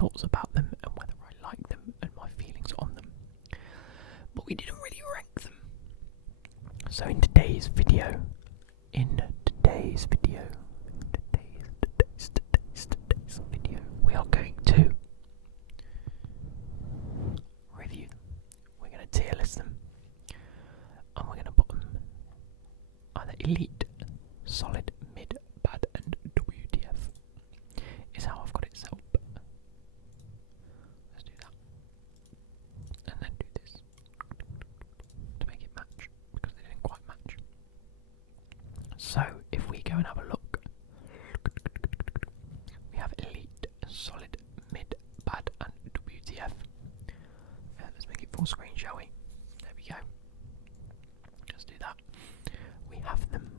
thoughts about them and whether I like them and my feelings on them. But we didn't really rank them. So in today's video, we are going to review them. We're going to tier list them, and we're going to put them either elite, solid, mid, bad, and WTF is how I've got it set up. Let's do that, and then do this to make it match, because they didn't quite match. So if we go and have a look, we have elite, solid, mid, bad, and WTF. Let's make it full screen, shall we? There we go. Let's do that. We have them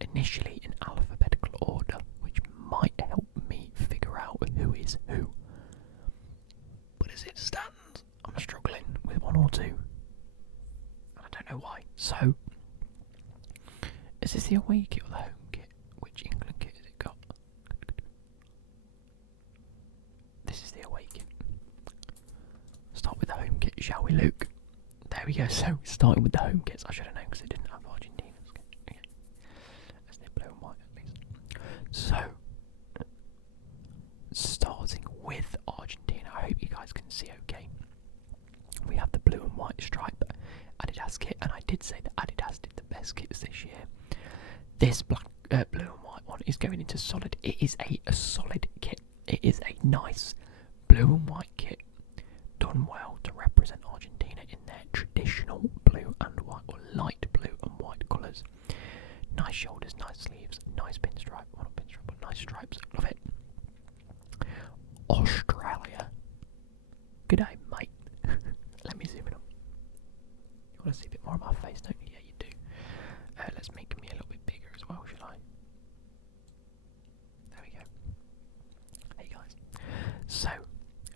initially in alphabetical order, which might help me figure out who is who. But as it stands, I'm struggling with one or two. And I don't know why. So, is this the away kit or the home kit? Which England kit has it got? This is the away kit. Start with the home kit, shall we, Luke? There we go. So, starting with the home kits. I should have known because it didn't have Argentina's kit. Okay. As they're blue and white at least. So, starting with Argentina. I hope you guys can see okay. We have the blue and white stripe Adidas kit, and I did say that Adidas did the best kits this year. This black, blue and white one is going into solid. It is a solid kit. It is a nice blue and white kit, done well to represent Argentina in their traditional blue and white, or light blue and white colours. Nice shoulders, nice sleeves, nice pinstripe. Well, not pinstripe, but nice stripes. Love it. Australia. Good day, mate. Let me zoom in on. You want to see a bit more of my face, don't you? Yeah, you do. Let's make me a little bit bigger as well, shall I? There we go. Hey guys. So,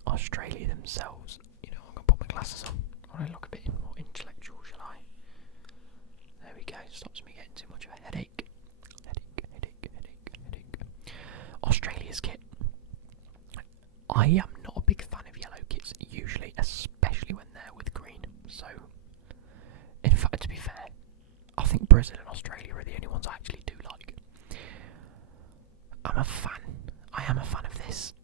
Australia themselves, you know, I'm going to put my glasses on. I want to look a bit more intellectual, shall I? There we go. Stops me getting too much of a headache. Headache. Australia's kit. I am not a big fan of yellow kits, usually, especially when they're with green. So, in fact, to be fair, I think Brazil and Australia are the only ones I actually do like. I am a fan of this.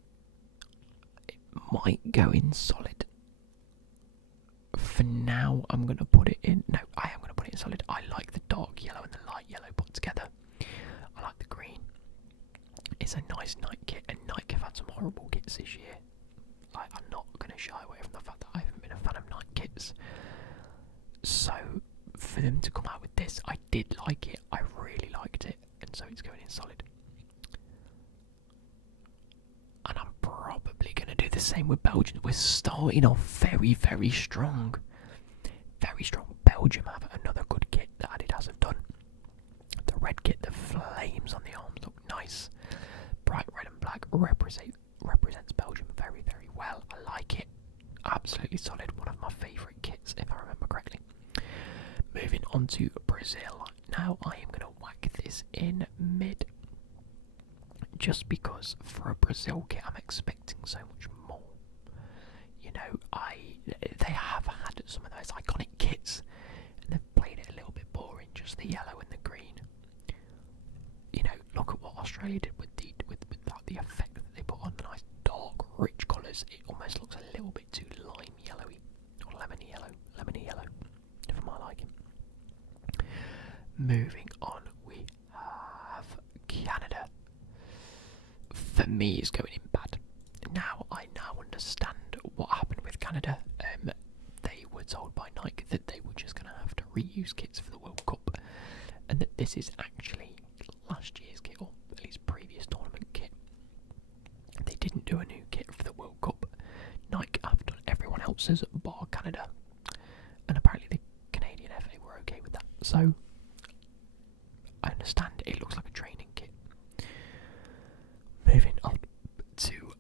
It might go in solid. For now, I'm going to put it in. No, I am going to put it in solid. I like the dark yellow and the light yellow put together. I like the green. It's a nice night kit, and Nike have had some horrible kits this year. Like, I'm not going to shy away from the fact that I haven't been a fan of night kits. So, for them to come out with this, I did like it. I really liked it, and so it's going in solid. And I'm probably going to do the same with Belgium. We're starting off very, very strong. Very strong. Belgium have another good kit that Adidas have done. The red kit, the flames on the arms look nice. Bright red and black represents Belgium very, very well. I like it. Absolutely solid. One of my favourite kits, if I remember correctly. Moving on to Brazil. Now I am going to whack this in mid. Just because for a Brazil kit I'm expecting so much more. You know, they have had some of those iconic kits, and they've played it a little bit boring, just the yellow and the green. You know, look at what Australia did with the effect that they put on nice dark, rich colours. It almost looks a little bit too lime yellowy, or lemony yellow, for my liking. Moving on, we have Canada. For me, it's going in bad. Now, I now understand what happened with Canada. They were told by Nike that they were just going to have to reuse kits for the World Cup, and that this is actually last year's kit, or at least previous tournament kit. They didn't do a new kit for the World Cup. Nike have done everyone else's bar Canada, and apparently the Canadian FA were okay with that. So, I understand it looks like a training kit. Moving on to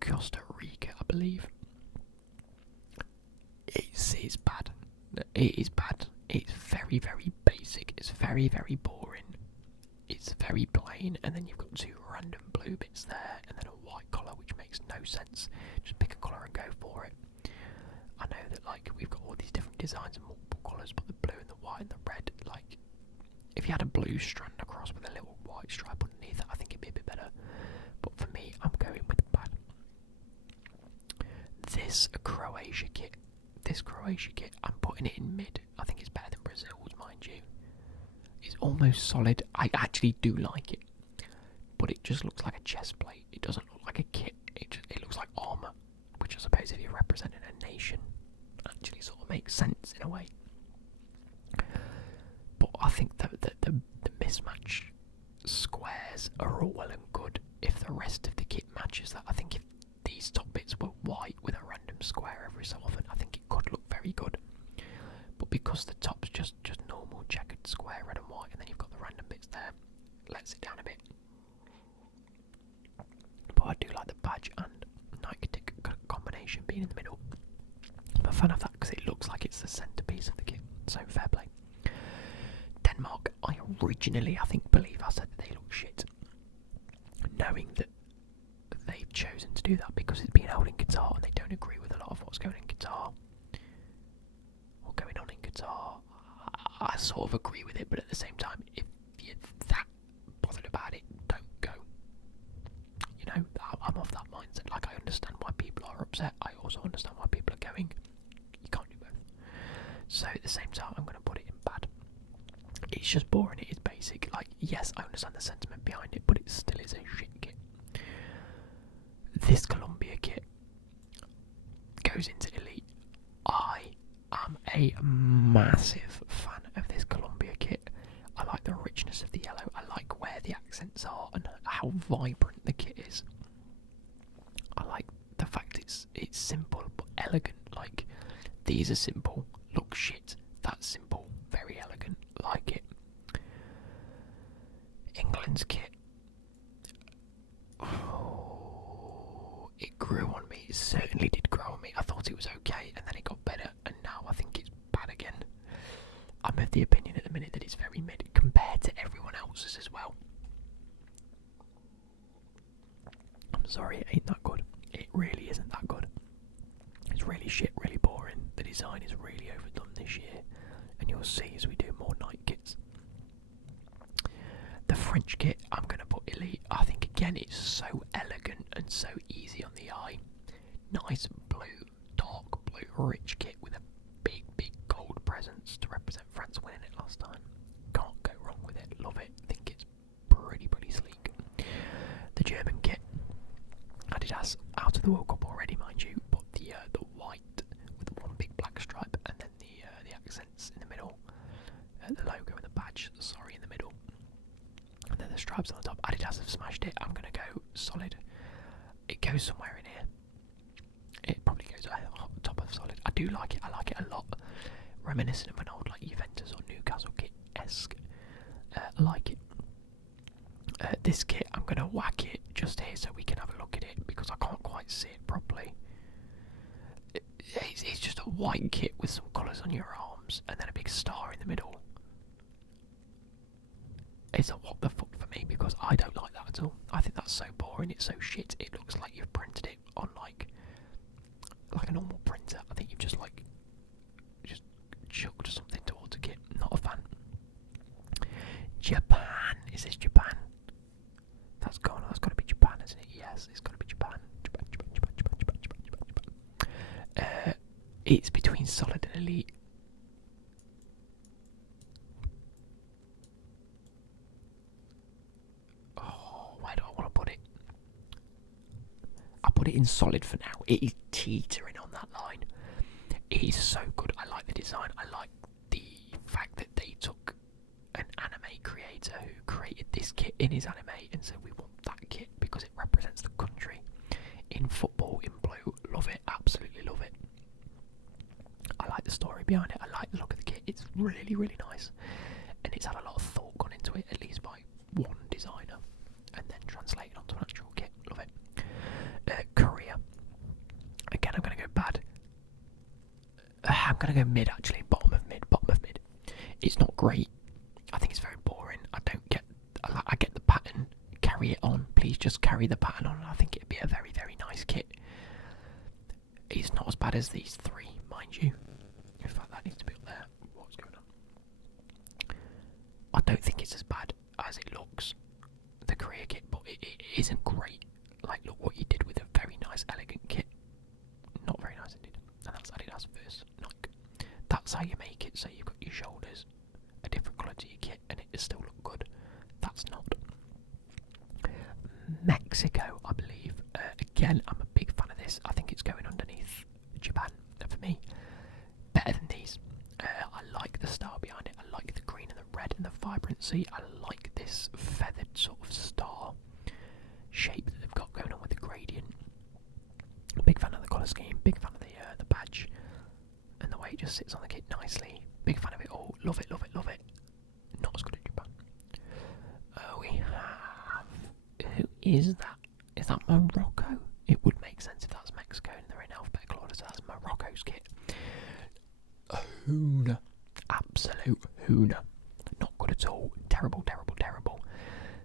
Costa Rica, I believe. It's bad. It is bad. It's very, very basic. It's very, very boring. It's very plain, and then you've got two random blue bits there, and then a white collar, which makes makes no sense. Just pick a colour and go for it. I know that like we've got all these different designs and multiple colours, but the blue and the white and the red, like if you had a blue strand across with a little white stripe underneath it, I think it'd be a bit better. But for me, I'm going with bad. This Croatia kit, I'm putting it in mid. I think it's better than Brazil's, mind you. It's almost solid. I actually do like it, but it just looks like a chest plate. It doesn't look like a kit. It looks like armour, which I suppose if you're representing a nation, actually sort of makes sense in a way. But I think that the mismatch squares are all well and good if the rest of the kit matches that. I think if these top bits were white with a random square every so often, I think it could look very good. But because the top's just normal checkered square, red and white, and then you've got the random bits there, lets it down a bit. But I do like the badge and Nike tick combination being in the middle. I'm a fan of that because it looks like it's the centrepiece of the kit, so fair play. Denmark, I believe I said that they look shit. Knowing that they've chosen to do that because it's been held in Qatar and they don't agree with a lot of what's going on in Qatar. I sort of agree with it, but at the same time, if you're that bothered about it, don't go. You know, I'm of that mindset. Like, I understand why people are upset. I also understand why people are going. You can't do both. So at the same time, I'm going to put it in bad. It's just boring. It is basic. Like, yes, I understand the sentiment behind it, but it still is a shit kit. This Columbia kit goes into Elite. I am a massive fan of this Columbia kit. I like the richness of the yellow. I like where the accents are and how vibrant the kit is. I like the fact it's simple but elegant. Like, these are simple, look shit. That's simple, very elegant. Like it. England's kit. Oh, it grew on me. It certainly did grow on me. I thought it was okay, and then it got better, and now I think it's bad again. I'm of the opinion at the minute that it's very mid compared to everyone else's as well. I'm sorry, it ain't that good. It really isn't that good. It's really shit, really boring. The design is really overdone this year, and you'll see as we do more night kits. The French kit, I'm going to put Elite. I think again it's so elegant and so easy on the eye. Nice blue, dark blue, rich kit with a big gold presence to represent France winning it last time. Can't go wrong with it. Love it. Think it's pretty sleek. The German kit, Adidas out of the World Cup already, mind you, but the white with the one big black stripe and then the accents in the middle, the logo and the badge, in the middle, and then the stripes on the top. Adidas have smashed it. I'm gonna go solid. It goes somewhere in here. It probably goes on top of solid. I do like it. I like it a lot. Reminiscent of an old like Juventus or Newcastle kit-esque. I like it. This kit, I'm going to whack it just here so we can have a look at it because I can't quite see it properly. It's just a white kit with some colours on your arms and then a big star in the middle. It's a what the fuck for me because I don't like that at all. I think that's so boring, it's so shit. It looks like you've printed it on like a normal printer. I think you've just chucked something towards a kit. Not a fan. Japan. Is this Japan? That's gone. That's got to be Japan, isn't it? Yes, it's got to be Japan. Japan. It's between solid and elite. Oh, where do I want to put it? I put it in solid for now. It is teetering on that line. It is so good. I like the design. I like the fact that they took an anime creator who created this kit in his anime and said we want that kit because it represents the country in football in blue. Love it, absolutely love it. I like the story behind it. I like the look of the kit. It's really nice, and it's had a lot of thought gone into it, at least by one designer, and then translated onto an actual kit. Love it. Korea. Again, I'm going to go bad. I'm going to go mid actually. Bottom of mid. It's not great. I think it's very boring. I get the pattern. Carry it on. Please just carry the pattern on, I think it'd be a very, very nice kit. It's not as bad as these three, mind you. In fact, that needs to be up there. What's going on? I don't think it's as bad as it looks, the career kit, but it isn't great. Like, look what you did with a very nice, elegant kit. Not very nice indeed. And that's Adidas versus Nike. That's how you make it, so you've got your shoulders a different colour to your kit, and it still look good. That's not. Mexico, I believe. Again, I'm a big fan of this. I think it's going underneath Japan for me. Better than these. I like the style behind it. I like the green and the red and the vibrancy. I like this feathered sort of star shape that they've got going on with the gradient. Big fan of the colour scheme. Big fan of the badge and the way it just sits on the kit nicely. Big fan of it all. Love it, love it, love it. Not as good as Japan. We have... Who is that? Is that Morocco? It would make sense if that's Mexico and they're in alphabetical order, so that's Morocco's kit. Hoona. Absolute hoona. Not good at all. Terrible, terrible, terrible.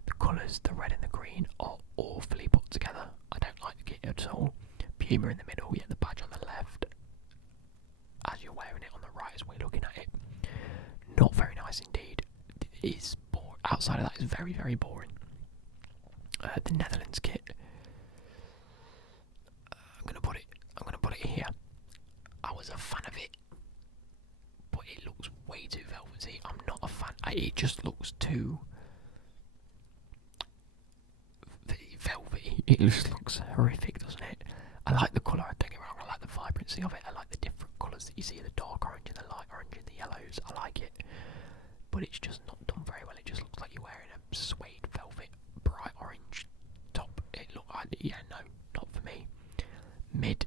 The colours, the red and the green, are awfully put together. I don't like the kit at all. Puma in the middle, yet the badge on the left. As you're wearing it on the right as we're looking at it. Not very nice indeed. It is boring. Outside of that, it's very, very boring. The Netherlands kit. I'm gonna put it here. I was a fan of it, but it looks way too velvety. I'm not a fan. It just looks too velvety. It just looks horrific, doesn't it? I like the colour. Don't get me wrong. I like the vibrancy of it. I like the different colours that you see, the dark orange and the light orange and the yellows. I like it, but it's just not done very well. It just looks like you're wearing a suede velvet bright orange top. Yeah, no, not for me. Mid,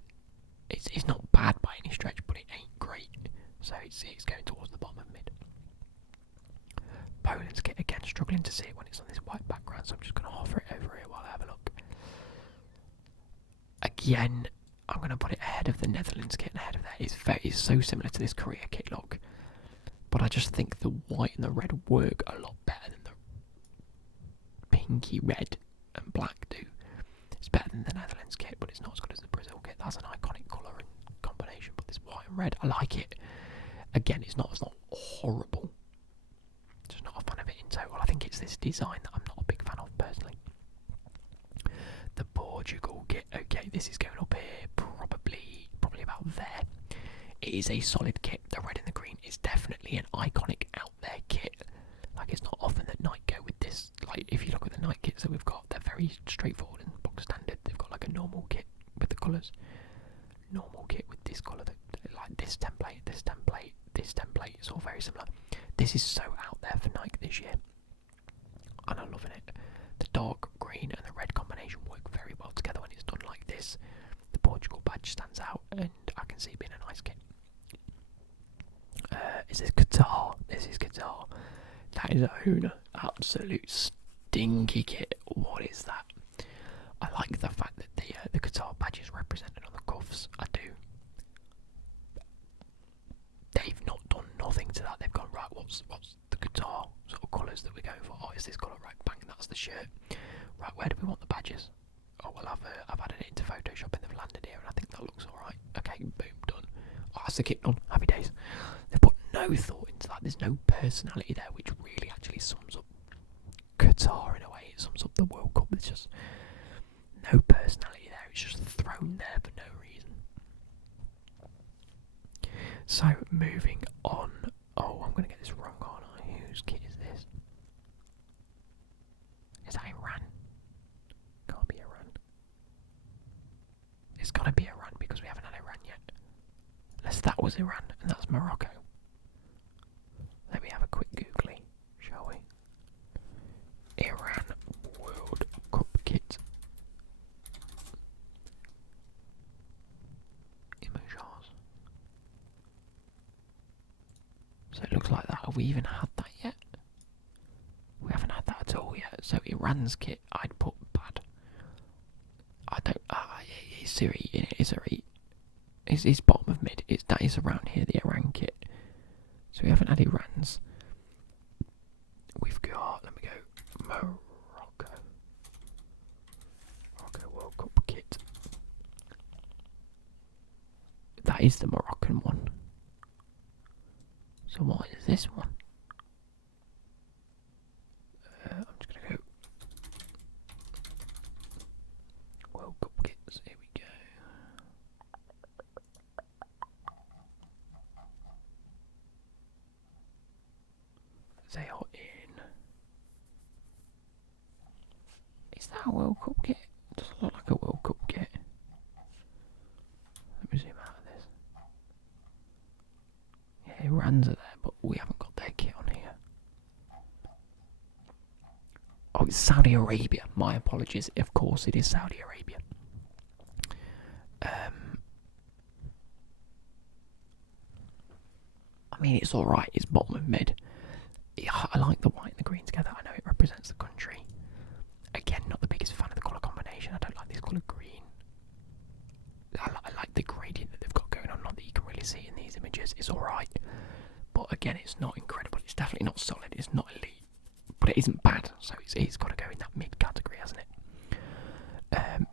it's not bad by any stretch, but it ain't great. So it's going towards the bottom of mid. Poland's kit, again, struggling to see it when it's on this white background, so I'm just going to hover it over here while I have a look. Again, I'm going to put it ahead of the Netherlands kit and ahead of that. It's so similar to this Korea kit look, but I just think the white and the red work a lot better than the pinky red and black do. It's better than the Netherlands kit, but it's not as good as the Brazil kit. That's an iconic colour and combination, but this white and red, I like it. Again, it's not horrible. Just not a fan of it in total. I think it's this design that I'm not a big fan of personally. The Portugal kit, okay, this is going up here, probably about there. It is a solid kit. The red and the green is definitely an iconic out there kit. Like, it's not often that Nike go with this. Like, if you look at the Nike kits that we've got, they're very straightforward and box standard. They've got like a normal kit with the colours. Normal kit with this colour, like this template, this template, this template. It's all very similar. This is so out there for Nike this year, and I'm loving it. The dark green and the red combination work very well together when it's done like this. The Portugal badge stands out, and I can see it being a nice kit. Is this Qatar? This is Qatar. That is a Hoona. Absolute stinky kit. What is that? I like the fact that the Qatar badge is represented on the cuffs. I do. They've not done nothing to that. They've gone, right, what's the Qatar sort of colours that we're going for? Oh, it's this colour, right, bang, that's the shirt. Right, where do we want the badges? Oh, well, I've added it into Photoshop and they've landed here, and I think that looks alright. Okay, boom, done. Oh, that's the kit done. Happy days. They've put no thought into that. There's no personality there, which really actually sums up Qatar in a way. It sums up the World Cup. There's just no personality there. It's just thrown there for no reason. So, moving on. Oh, I'm going to get this wrong, aren't I? Whose kit is this? Is that Iran? Can't be Iran. It's got to be Iran because we haven't had Iran yet. Unless that was Iran, and that's Morocco. Let me have a quick googly, shall we? Iran World Cup kit. Images. So it looks like that. Have we even had that yet? We haven't had that at all yet. So Iran's kit, I'd put bad. I don't. It's Siri. It's bottom of mid. That is around here. The Iran kit. So we haven't had Iran's. We've got. Let me go. Morocco. That is the Moroccan one. So what is this one? I'm just gonna go World Cup kits. Here we go. They are in. Is that a World Cup kit? It doesn't look like a World Cup kit. Let me zoom out of this. Yeah, Iran's are there, but we haven't got their kit on here. Oh, it's Saudi Arabia. My apologies. Of course, it is Saudi Arabia. I mean, it's alright. It's bottom of mid. I like the white and the green together. I know it represents the country. Again, not the biggest fan of the colour combination. I don't like this colour green. I like the gradient that they've got going on. Not that you can really see in these images. It's alright. But again, it's not incredible. It's definitely not solid. It's not elite. But it isn't bad. So it's got to go in that mid category, hasn't it?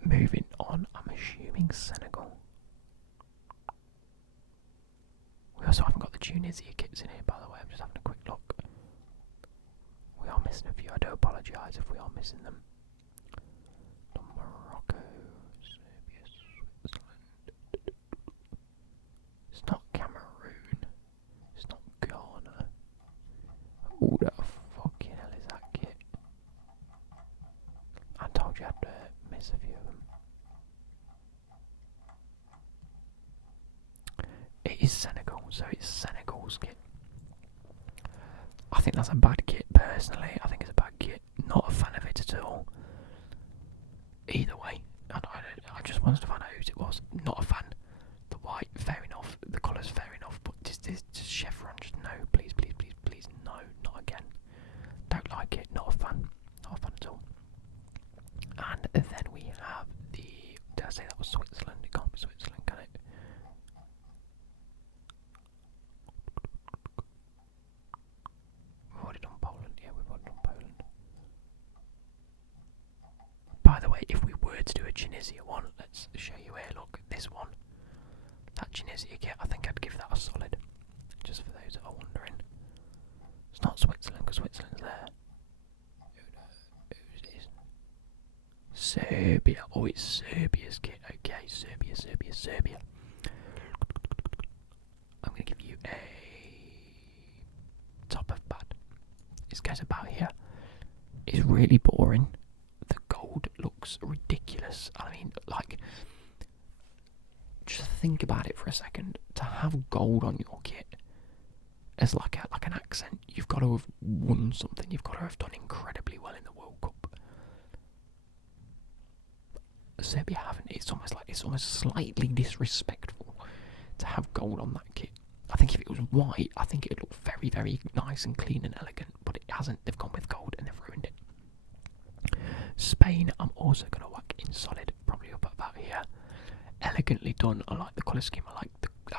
Moving on. I'm assuming Senegal. We also haven't got the Tunisia kits in here, by the way. I'm just having a quick look. We are missing a few. I do apologise if we are missing them. Morocco, Serbia, Switzerland. It's not Cameroon. It's not Ghana. Who the fucking hell is that kit? I told you I'd miss a few of them. It is Senegal, so it's Senegal's kit. I think that's a bad kit, personally. I think it's a bad kit. Not a fan of it at all. Either way, I just wanted to find out whose it was. Not a fan. The white, fair enough. The colours, fair enough. But just chevron, just no. Please, please, please, please, no. Not again. Don't like it. Not a fan. Not a fan at all. And then we have the... Did I say that was Switzerland? It can't be Switzerland, can it? We've already done Poland. Yeah, we've already done Poland. By the way, if we were to do a Tunisia one, let's show you here. Look, this one. That Tunisia kit, I think I'd give that a solid. Just for those that are wondering. It's not Switzerland, because Switzerland's there. Who's this? Serbia. Oh, it's Serbia's kit. Okay, Serbia. I'm going to give you a top of bad. This goes about here. It's really boring. The gold looks ridiculous. I mean, like, just think about it for a second. To have gold on your kit as like an accent, you've got to have won something. You've got to have done incredibly well in the World Cup. Serbia haven't. It's almost slightly disrespectful to have gold on that kit. I think if it was white, I think it'd look very, very nice and clean and elegant. But it hasn't. They've gone with gold and they've ruined it. Spain, I'm also going to whack in solid, probably up about here. Elegantly done. I like the colour scheme. I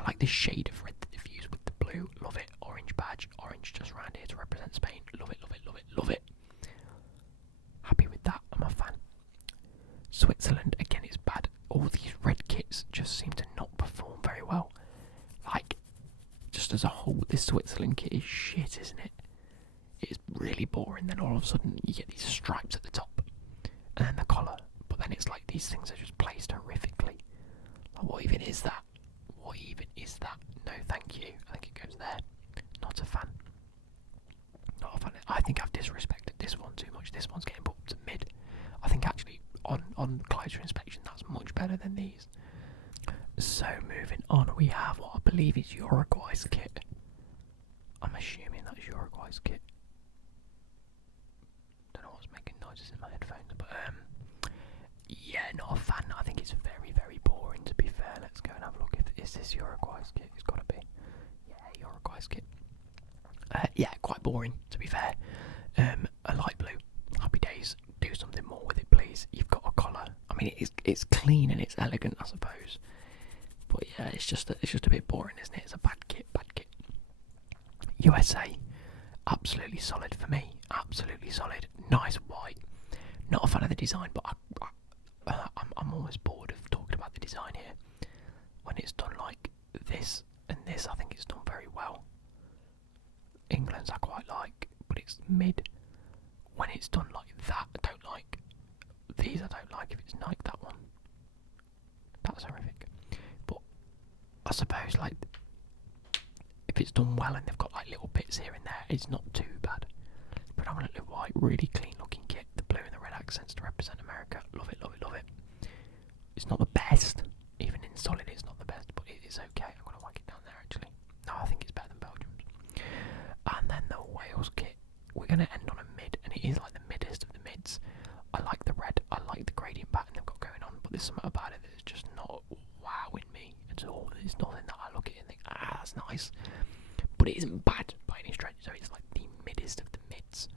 like the shade of red that they've used with the blue. Love it. Orange badge. Orange just round here to represent Spain. Love it, love it, love it, love it. Happy with that. I'm a fan. Switzerland, again, it's bad. All these red kits just seem to not perform very well. Like, just as a whole, this Switzerland kit is shit, isn't it? It's really boring. Then all of a sudden, you get these stripes at the top. And then the collar, but then it's like these things are just placed horrifically. Like, what even is that? What even is that? No, thank you. I think it goes there. Not a fan. Not a fan. I think I've disrespected this one too much. This one's getting put up to mid. I think actually on closer inspection, that's much better than these. So moving on, we have what I believe is Uruguay's kit. I'm assuming that's Uruguay's kit. Don't know what's making noises in my headphones, but yeah, not a fan. I think it's very, very boring, to be fair. Let's go and have a look. Is this Uruguay's kit? It's got to be. Yeah, Uruguay's kit. Yeah, quite boring, to be fair. A light blue. Happy days. Do something more with it, please. You've got a collar. I mean, it's clean and it's elegant, I suppose. But yeah, it's just a bit boring, isn't it? It's a bad kit. USA, absolutely solid for me. Absolutely solid. Nice white. Not a fan of the design, but I'm almost bored of talking about the design here. When it's done like this and this, I think it's done very well. England's I quite like, but it's mid. When it's done like that, I don't like. These I don't like if it's like that one. That's horrific. But I suppose like if it's done well and they've got like little bits here and there, it's not too bad. Predominantly white, really clean looking kit. The blue and the red accents to represent America. Love it, love it, love it. It's not the best. Even in solid it's not the best, but it is okay. I'm going to whack it down there actually. No, I think it's better than Belgium's. And then the Wales kit. We're going to end on a mid, and it is like the middest of the mids. I like the red, I like the gradient pattern they've got going on, but there's something about it that's just not wowing me at all. There's nothing that I look at it and think, that's nice. But it isn't bad by any stretch, so it's like the middest of the mids.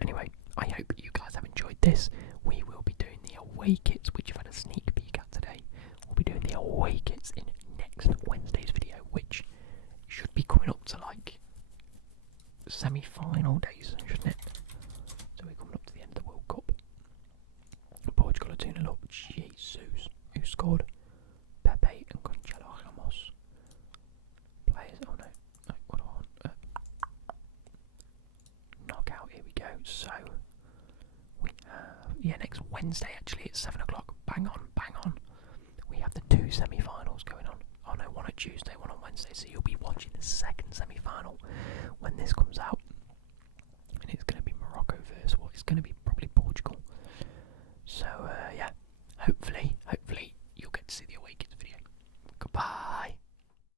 Anyway, I hope you guys have enjoyed this. We will be doing the away kits, which you've had a sneak peek at today. We'll be doing the away kits in next Wednesday's video, which should be coming up to like semi-final days, shouldn't it? So we're coming up to the end of the World Cup. Portugal are 2-0 up. Jesus. Who scored? Pepe and Gonzalo Ramos. Players. Oh no. No, what do I want? Knockout. Here we go. So we have next Wednesday actually at 7 o'clock. Bang on, bang on. We have the 2 semi-finals going on. Oh no, one on Tuesday, one on Wednesday. So you'll be watching the second semi-final when this comes out. And it's going to be Morocco versus what? It's going to be